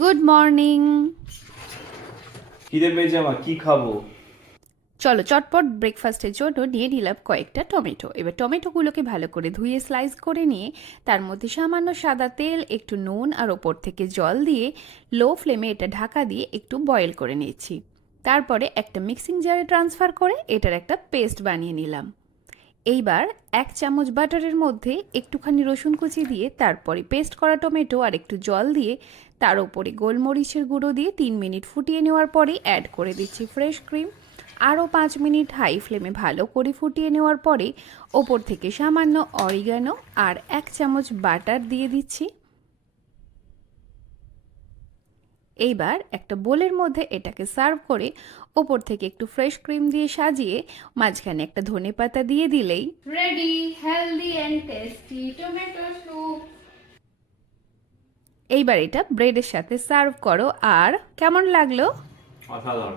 Good morning. খিদে পেয়েছে আমার, কি খাবো? চলো চটপট ব্রেকফাস্টের জন্য নিয়ে নিলাম কয়েকটা টমেটো। এবার টমেটোগুলোকে ভালো করে ধুয়ে স্লাইস করে নিয়ে তার মধ্যে সামান্য সাদা তেল, একটু নুন আর ওপর থেকে জল দিয়ে লো ফ্লেমে এটা ঢাকা দিয়ে একটু বয়েল করে নিয়েছি। তারপরে একটা মিক্সিং জারে ট্রান্সফার করে এটার একটা পেস্ট বানিয়ে নিলাম। এইবার 1 চামচ বাটারের মধ্যে একটুখানি রসুন কুচি দিয়ে তারপরে পেস্ট করা টমেটো আর একটু জল দিয়ে তার উপরে গোলমরিচের গুঁড়ো দিয়ে 3 মিনিট ফুটিয়ে নেওয়ার পরেই অ্যাড করে দিচ্ছি ফ্রেশ ক্রিম। আরও 5 মিনিট হাই ফ্লেমে ভালো করে ফুটিয়ে নেওয়ার পরে ওপর থেকে সামান্য অরিগানো আর 1 চামচ বাটার দিয়ে দিচ্ছি। এইবার একটা বোলের মধ্যে এটাকে সার্ভ করে ওপর থেকে একটু ফ্রেশ ক্রিম দিয়ে সাজিয়ে মাঝখানে একটা ধনেপাতা দিয়ে দিলেই ready healthy and tasty tomato soup. এইবার এটা ব্রেডের সাথে সার্ভ করো। আর কেমন লাগলো? অসাধারণ।